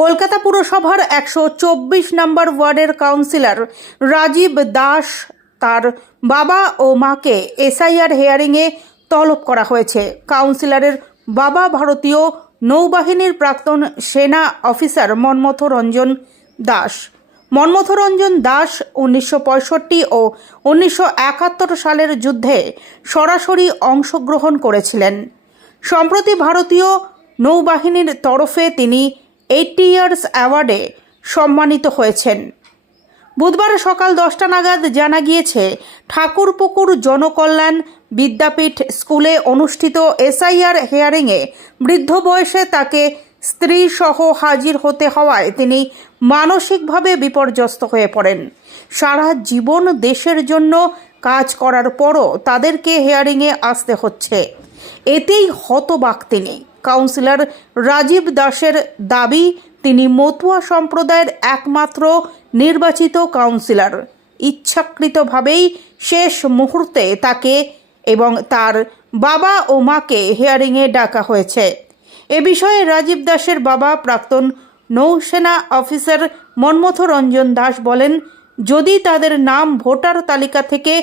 কলকাতা পুরসভার 124 নম্বর ওয়ার্ডের কাউন্সিলর রাজীব দাস তার বাবা ও মাকে এসআইআর হিয়ারিংয়ে তলব করা হয়েছে। কাউন্সিলরের বাবা ভারতীয় নৌবাহিনীর প্রাক্তন সেনা অফিসার মনমথ রঞ্জন দাস। মনমথ রঞ্জন দাস 1965 ও 1971 সালের যুদ্ধে সরাসরি অংশগ্রহণ করেছিলেন। সম্প্রতি ভারতীয় নৌবাহিনীর তরফে তিনি 80 ইয়ার্স অ্যাওয়ার্ডে সম্মানিত হয়েছেন। বুধবার সকাল 10টা নাগাদ জানা গিয়েছে, ঠাকুরপুকুর জনকল্যাণ বিদ্যাপীঠ স্কুলে অনুষ্ঠিত এসআইআর হিয়ারিংয়ে বৃদ্ধ বয়সে তাকে স্ত্রী সহ হাজির হতে হওয়ায় তিনি মানসিকভাবে বিপর্যস্ত হয়ে পড়েন। সারা জীবন দেশের জন্য কাজ করার পরও তাদেরকে হিয়ারিংয়ে আসতে হচ্ছে, এতেই হতবাক তিনি। কাউন্সিলর রাজীব দাসের দাবি, তিনি মতুয়া সম্প্রদায়ের একমাত্র নির্বাচিত কাউন্সিলর। ইচ্ছাকৃতভাবেই শেষ মুহূর্তে তাকে এবং তার বাবা ও মাকে হিয়ারিংয়ে ডাকা হয়েছে। এ বিষয়ে রাজীব দাসের বাবা প্রাক্তন নৌসেনা অফিসার মনমথ রঞ্জন দাস বলেন, যদি তাদের নাম ভোটার তালিকা থেকে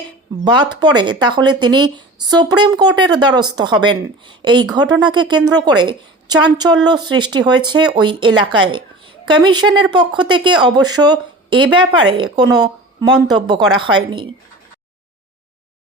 বাদ পড়ে তাহলে তিনি সুপ্রিম কোর্টের দ্বারস্থ হবেন। এই ঘটনাকে কেন্দ্র করে চাঞ্চল্য সৃষ্টি হয়েছে ওই এলাকায়। কমিশনের পক্ষ থেকে অবশ্য এ ব্যাপারে কোনো মন্তব্য করা হয়নি।